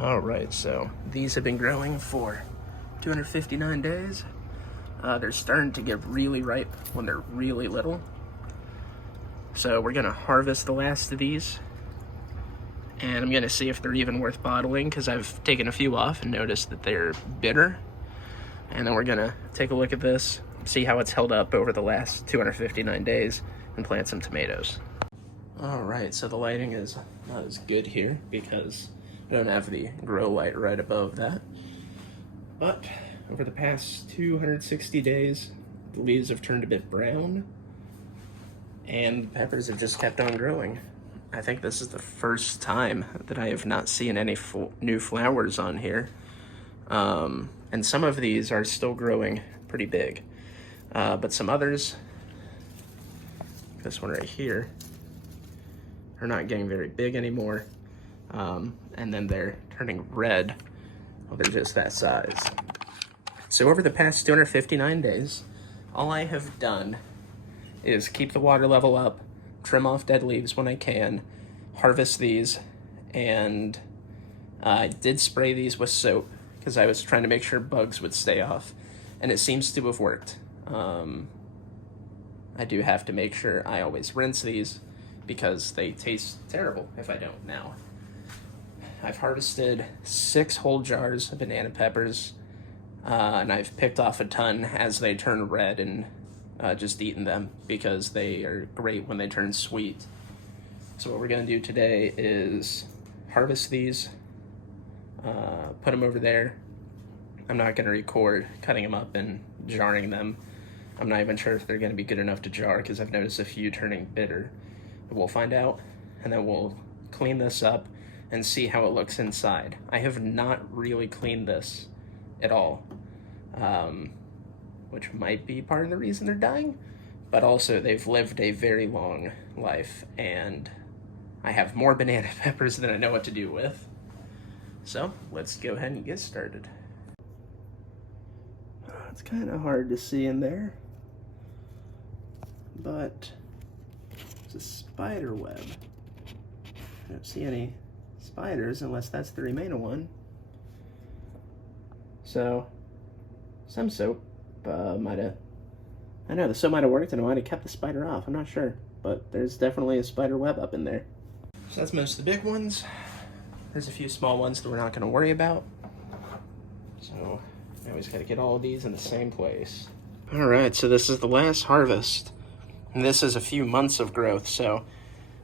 All right, so these have been growing for 259 days. They're starting to get really ripe when they're really little. So we're gonna harvest the last of these, and I'm gonna see if they're even worth bottling, because I've taken a few off and noticed that they're bitter. And then we're gonna take a look at this, see how it's held up over the last 259 days, and plant some tomatoes. All right, so the lighting is not as good here because I don't have the grow light right above that. But over the past 260 days, the leaves have turned a bit brown, and the peppers have just kept on growing. I think this is the first time that I have not seen any new flowers on here. And some of these are still growing pretty big. But some others, this one right here, are not getting very big anymore. And then they're turning red. Well, they're just that size. So over the past 259 days, all I have done is keep the water level up, trim off dead leaves when I can, harvest these, and I did spray these with soap because I was trying to make sure bugs would stay off, and it seems to have worked. I do have to make sure I always rinse these because they taste terrible if I don't now. I've harvested 6 whole jars of banana peppers, and I've picked off a ton as they turn red and just eaten them because they are great when they turn sweet. So what we're gonna do today is harvest these, put them over there. I'm not gonna record cutting them up and jarring them. I'm not even sure if they're gonna be good enough to jar because I've noticed a few turning bitter. But we'll find out, and then we'll clean this up and see how it looks inside. I have not really cleaned this at all, which might be part of the reason they're dying, but also they've lived a very long life, and I have more banana peppers than I know what to do with. So let's go ahead and get started. It's kind of hard to see in there, but it's a spider web. I don't see any spiders unless that's the remaining one. So some soap might have, I know the soap might have worked and it might have kept the spider off. I'm not sure, but there's definitely a spider web up in there. So that's most of the big ones. There's a few small ones that we're not going to worry about. So now we just got to get all of these in the same place. All right, so this is the last harvest. And this is a few months of growth, so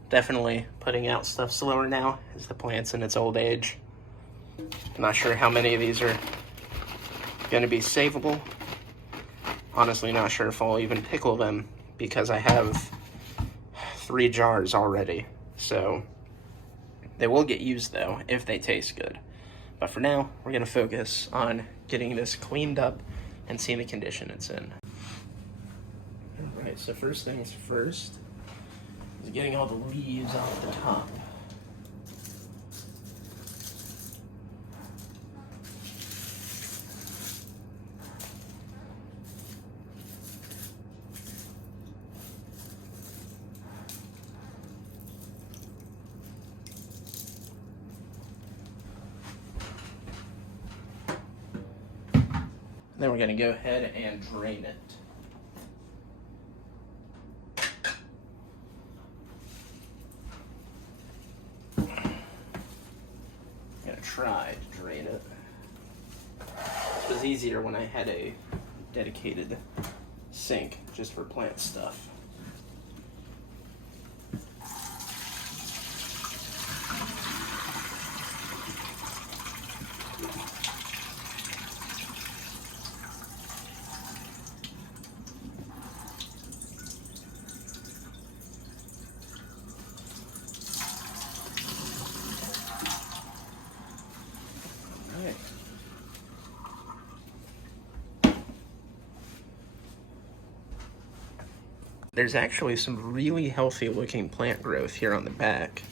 definitely putting out stuff slower now as the plant's in its old age. I'm not sure how many of these are going to be savable. Honestly, not sure if I'll even pickle them because I have 3 jars already. So they will get used though if they taste good. But for now, we're going to focus on getting this cleaned up and seeing the condition it's in. All right, so first things first is getting all the leaves off the top. Then we're going to go ahead and drain it. I'm going to try to drain it. It was easier when I had a dedicated sink just for plant stuff. There's actually some really healthy looking plant growth here on the back,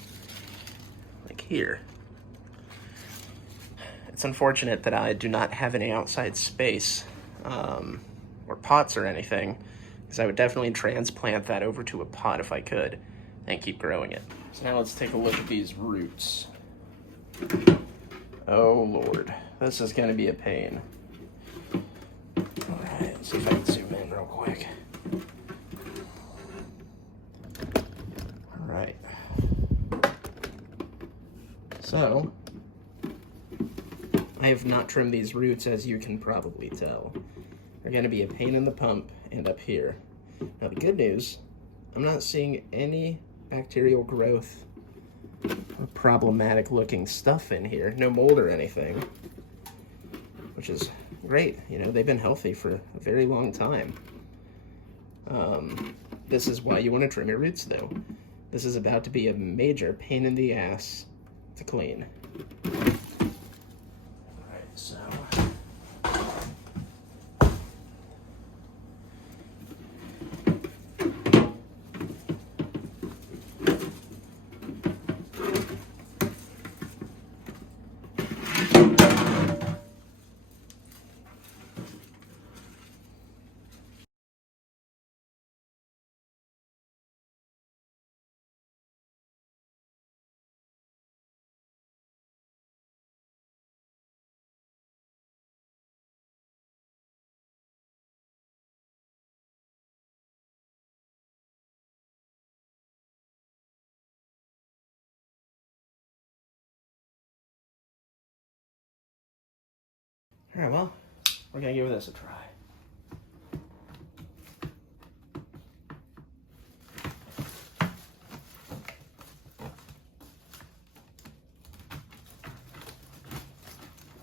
like here. It's unfortunate that I do not have any outside space or pots or anything, because I would definitely transplant that over to a pot if I could and keep growing it. So now let's take a look at these roots. Oh Lord, this is gonna be a pain. Alright, let's see if I can zoom in real quick. Alright. So, I have not trimmed these roots, as you can probably tell. They're gonna be a pain in the pump and up here. Now the good news, I'm not seeing any bacterial growth or problematic looking stuff in here. No mold or anything, which is great. You know, they've been healthy for a very long time. This is why you want to trim your roots though. This is about to be a major pain in the ass to clean. Alright, so alright, well, we're gonna give this a try.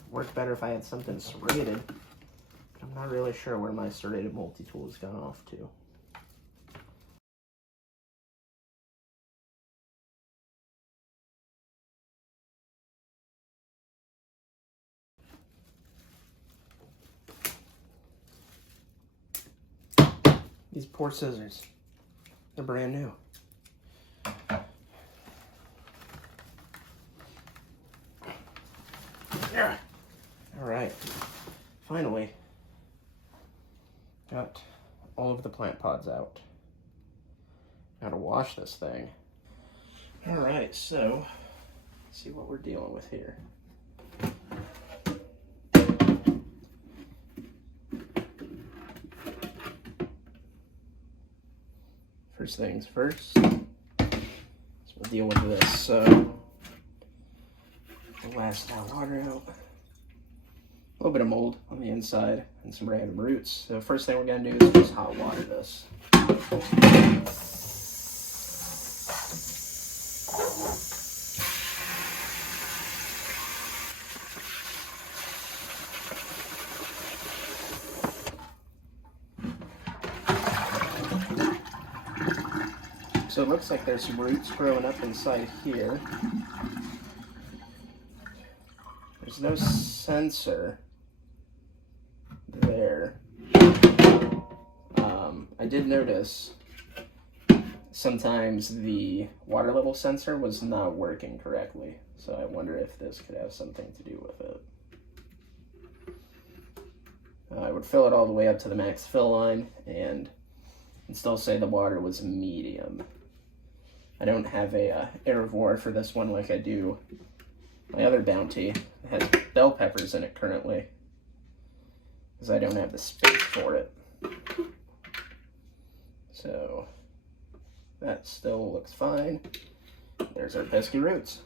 Worked better if I had something serrated, but I'm not really sure where my serrated multi-tool has gone off to. These poor scissors. They're brand new. Yeah. All right. Finally, got all of the plant pods out. Gotta wash this thing. All right, so let's see what we're dealing with here. First things first, so we'll deal with this. So, we'll blast that water out. A little bit of mold on the inside and some random roots. So first thing we're gonna do is just hot water this. So it looks like there's some roots growing up inside here. There's no sensor there. I did notice sometimes the water level sensor was not working correctly, so I wonder if this could have something to do with it. I would fill it all the way up to the max fill line and still say the water was medium. I don't have a Aerogarden for this one like I do my other bounty. It has bell peppers in it currently, because I don't have the space for it. So that still looks fine. There's our pesky roots.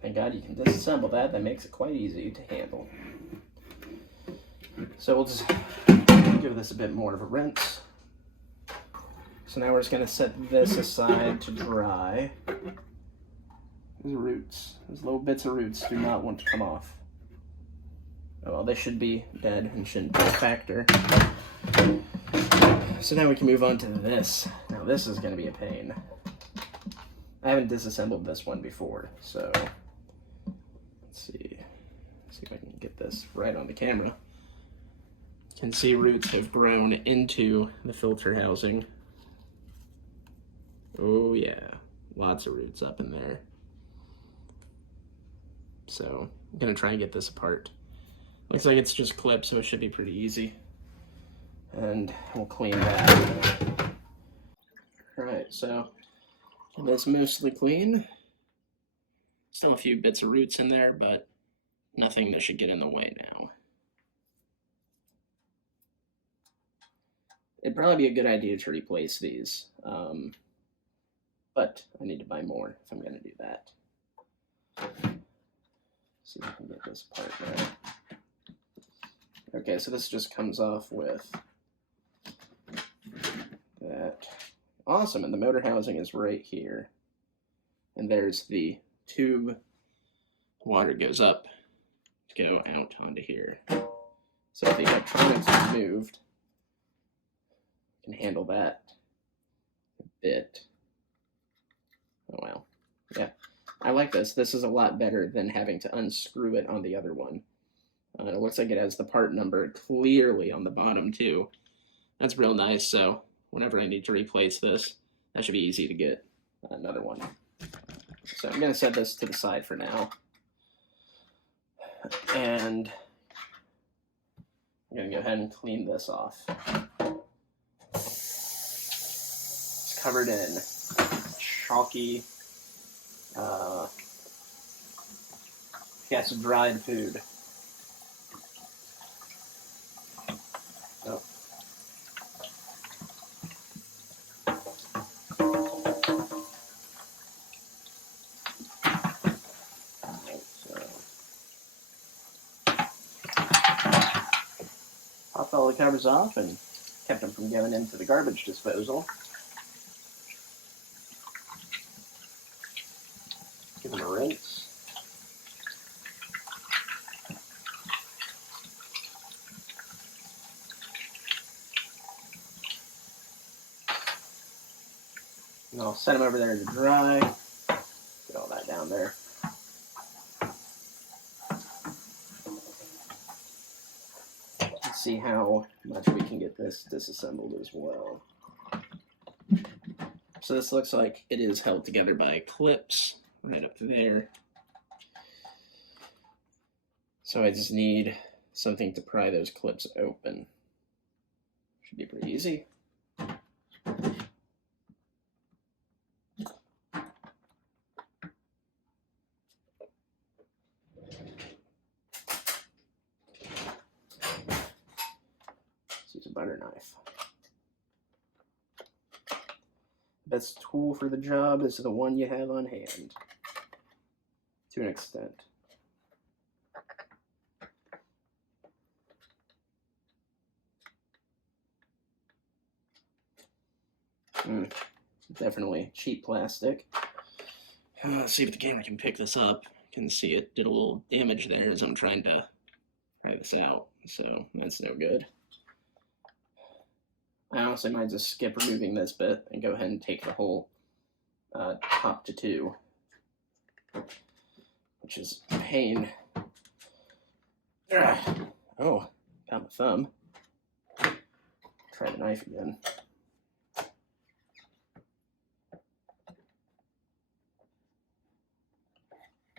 Thank God you can disassemble that. That makes it quite easy to handle. So we'll just give this a bit more of a rinse. So now we're just going to set this aside to dry. These roots, those little bits of roots do not want to come off. Oh, well, they should be dead and shouldn't be a factor. So now we can move on to this. Now this is going to be a pain. I haven't disassembled this one before, so let's see if I can get this right on the camera. You can see roots have grown into the filter housing. Oh yeah, lots of roots up in there. So I'm gonna try and get this apart. Looks like it's just clipped, so it should be pretty easy. And we'll clean that. Alright, so it's mostly clean. Still a few bits of roots in there, but nothing that should get in the way now. It'd probably be a good idea to replace these, but I need to buy more if I'm going to do that. See if I can get this part now. Okay, so this just comes off with that. Awesome, and the motor housing is right here. And there's the tube. Water goes up to go out onto here. So if the electronics are moved, I can handle that a bit. Oh well. Yeah, I like this. This is a lot better than having to unscrew it on the other one. It looks like it has the part number clearly on the bottom too. That's real nice, so whenever I need to replace this, that should be easy to get another one. So I'm going to set this to the side for now. And I'm going to go ahead and clean this off. It's covered in chalky, I guess, dried food. Oh. Popped all the covers off and kept them from going into the garbage disposal. Give them a rinse. And I'll set them over there to dry. Get all that down there. Let's see how much we can get this disassembled as well. So this looks like it is held together by clips right up to there. So I just need something to pry those clips open. Should be pretty easy. Use a butter knife. Best tool for the job is the one you have on hand, to an extent. Definitely cheap plastic. Let's see if the camera can pick this up. You can see it did a little damage there as I'm trying to pry this out, so that's no good. I honestly might just skip removing this bit and go ahead and take the whole top to two, which is a pain. Oh, got my thumb. Try the knife again.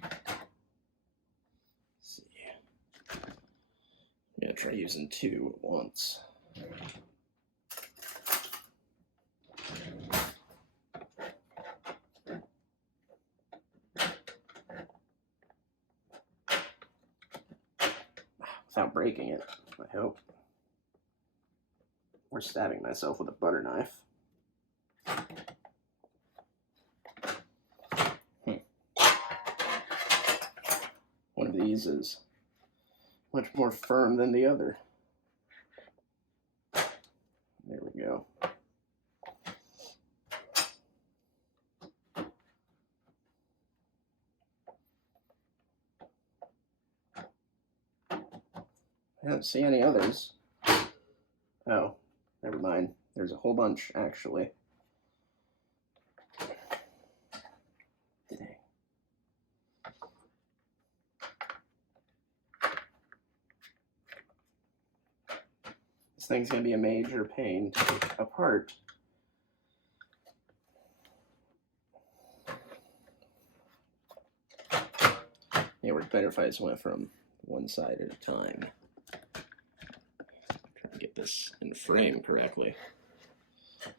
Let's see. I'm gonna try using two at once. Without breaking it, I hope. Or stabbing myself with a butter knife. One of these is much more firm than the other. There we go. I don't see any others. Oh, never mind. There's a whole bunch, actually. Dang. This thing's going to be a major pain to take apart. It worked better if I just went from one side at a time. Get this in frame correctly. If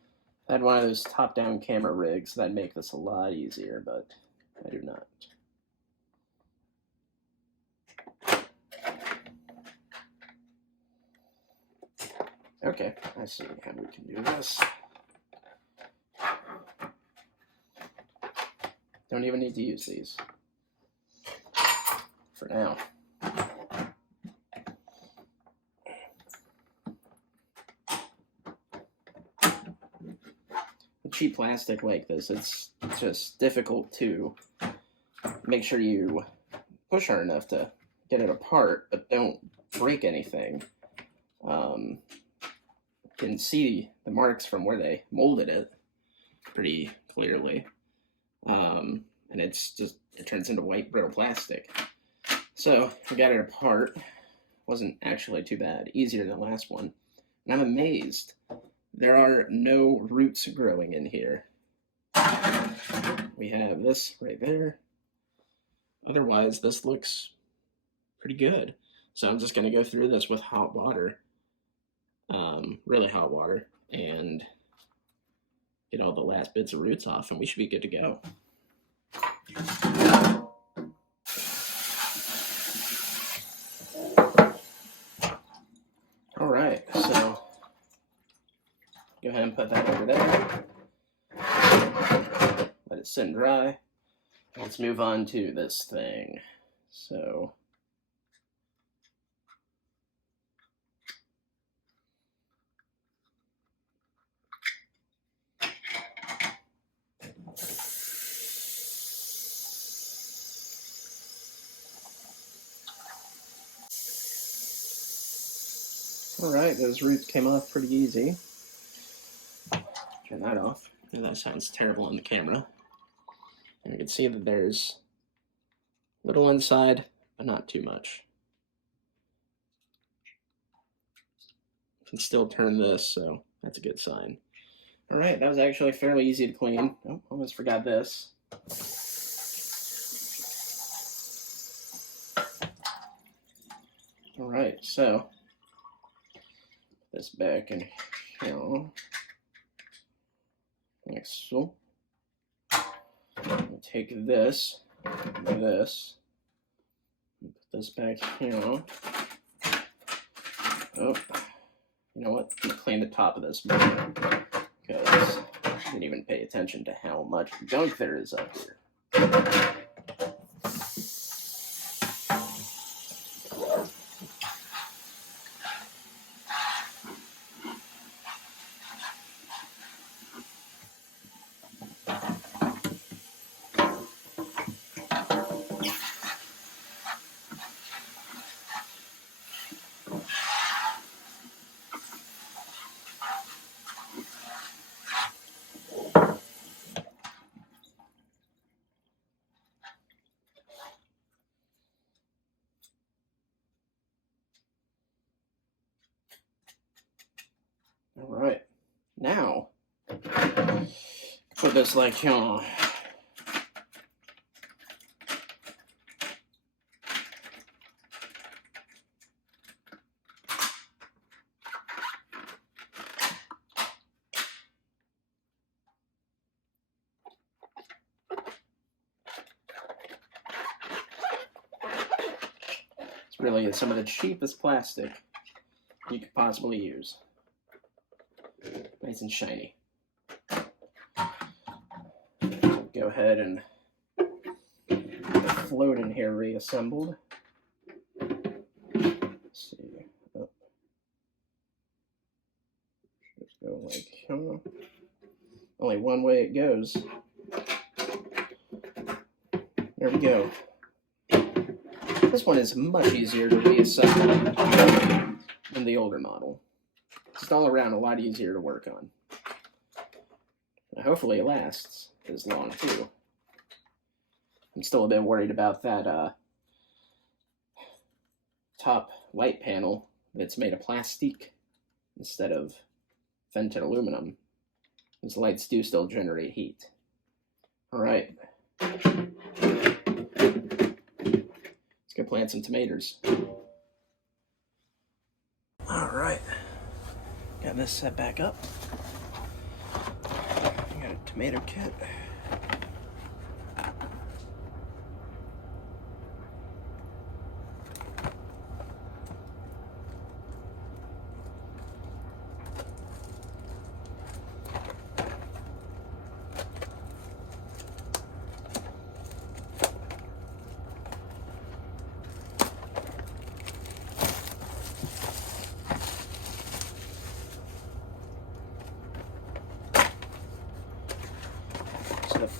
I had one of those top-down camera rigs, that'd make this a lot easier, but I do not. Okay, I see how we can do this. Don't even need to use these for now. Cheap plastic like this, it's just difficult to make sure you push hard enough to get it apart, but don't break anything. You can see the marks from where they molded it pretty clearly. And it turns into white brittle plastic. So we got it apart. Wasn't actually too bad, easier than the last one. And I'm amazed. There are no roots growing in here. We have this right there. Otherwise, this looks pretty good. So I'm just going to go through this with hot water, really hot water, and get all the last bits of roots off, and we should be good to go. All right, so go ahead and put that over there. Let it sit and dry. Let's move on to this thing. So all right, those roots came off pretty easy. Turn that off. That sounds terrible on the camera. And you can see that there's little inside, but not too much. You can still turn this, so that's a good sign. All right, that was actually fairly easy to clean. Oh, almost forgot this. All right, so this back in here, like so. We'll take this, and this, and put this back here. Oh, you know what? I'm gonna clean the top of this more, because I didn't even pay attention to how much junk there is up here. All right, now put this like here. It's really some of the cheapest plastic you could possibly use. Nice and shiny. Go ahead and get the float in here reassembled. Let's see. Oh. Just go like here. Only one way it goes. There we go. This one is much easier to reassemble than the older model. It's all around a lot easier to work on. Hopefully it lasts as long too. I'm still a bit worried about that top light panel that's made of plastic instead of vented aluminum. These lights do still generate heat. All right. Let's go plant some tomatoes. All right. Got this set back up. Got a tomato kit.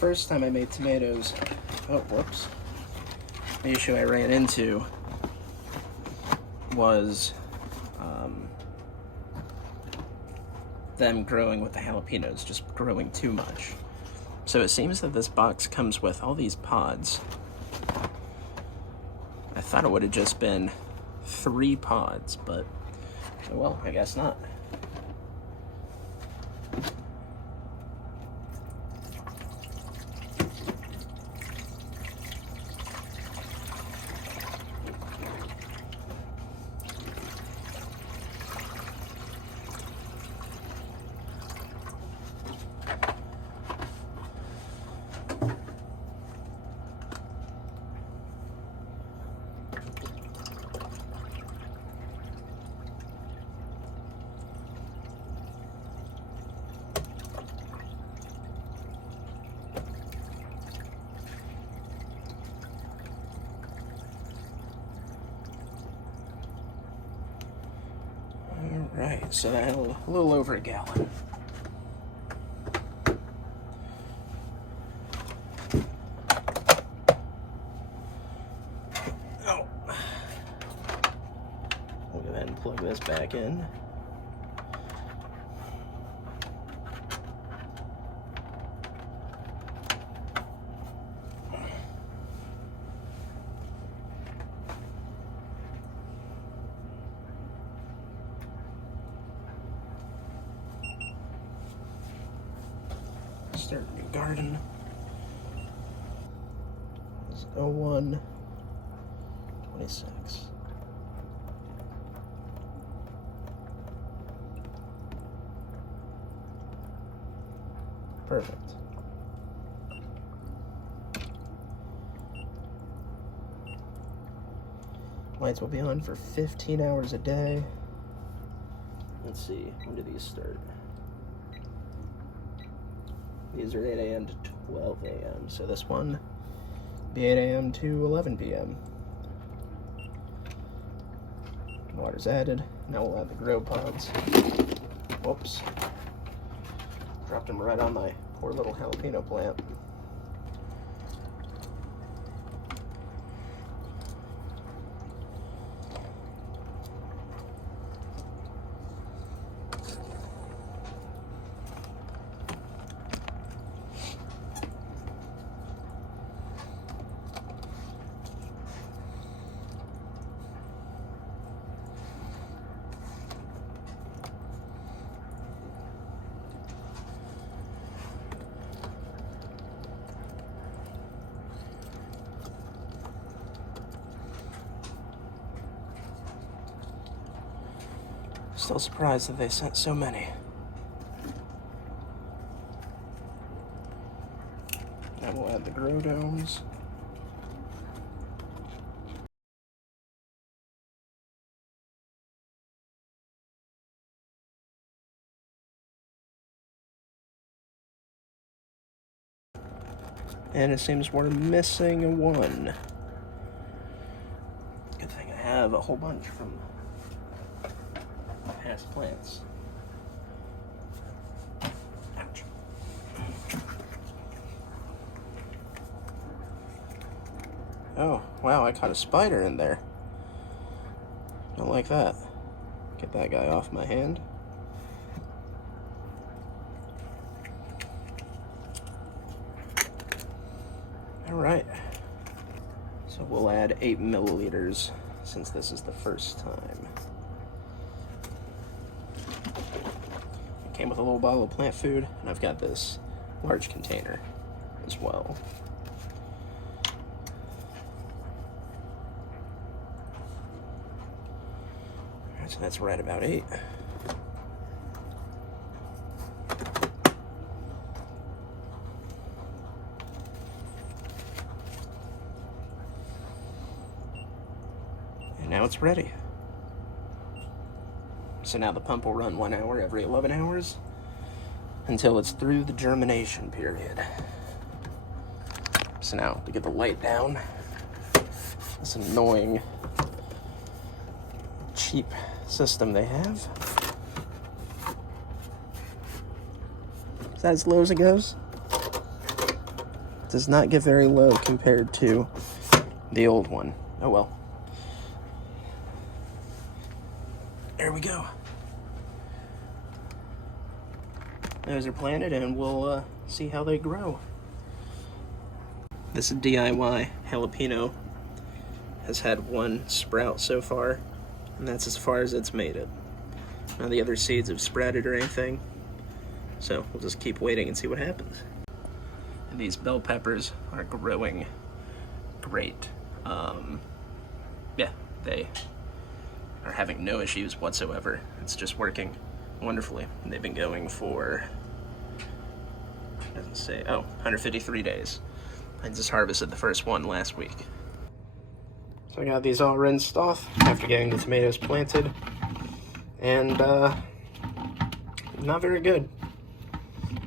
first time I made tomatoes, oh, whoops. The issue I ran into was them growing with the jalapenos, just growing too much. So it seems that this box comes with all these pods. I thought it would have just been 3 pods, but well, I guess not. Alright, so that a little over a gallon. Oh. We'll go ahead and plug this back in. Start a new garden. It's 01/26. Perfect. Lights will be on for 15 hours a day. Let's see, when do these start? These are 8 a.m. to 12 a.m. So this one be 8 a.m. to 11 p.m. Water's added. Now we'll add the grow pods. Whoops. Dropped them right on my poor little jalapeno plant. Still surprised that they sent so many. Now we'll add the grow domes. And it seems we're missing one. Good thing I have a whole bunch from past plants. Ouch. Oh, wow, I caught a spider in there. Don't like that. Get that guy off my hand. Alright. So we'll add 8 milliliters since this is the first time. Came with a little bottle of plant food, and I've got this large container as well. Alright, so that's right about 8. And now it's ready. So now the pump will run 1 hour every 11 hours until it's through the germination period. So now to get the light down, this annoying cheap system they have. Is that as low as it goes? does not get very low compared to the old one. Oh well. There we go. Those are planted, and we'll see how they grow. This DIY jalapeno has had one sprout so far, and that's as far as it's made it. None of the other seeds have sprouted or anything, so we'll just keep waiting and see what happens. And these bell peppers are growing great. Yeah, they are having no issues whatsoever. It's just working wonderfully. And they've been going for, it doesn't say, 153 days. I just harvested the first one last week. So I got these all rinsed off after getting the tomatoes planted, and not very good.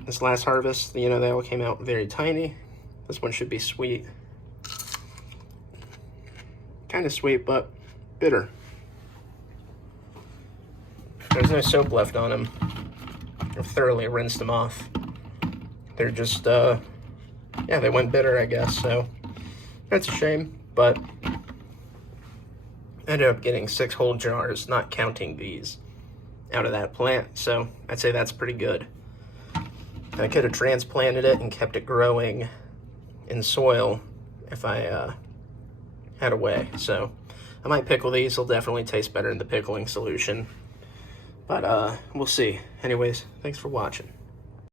This last harvest, they all came out very tiny. This one should be sweet. Kind of sweet, but bitter. There's no soap left on them. I've thoroughly rinsed them off. They're just, yeah, they went bitter, I guess, so that's a shame, but I ended up getting 6 whole jars, not counting these, out of that plant, so I'd say that's pretty good. I could have transplanted it and kept it growing in soil if I had a way, so I might pickle these. They'll definitely taste better in the pickling solution, but we'll see. Anyways, thanks for watching.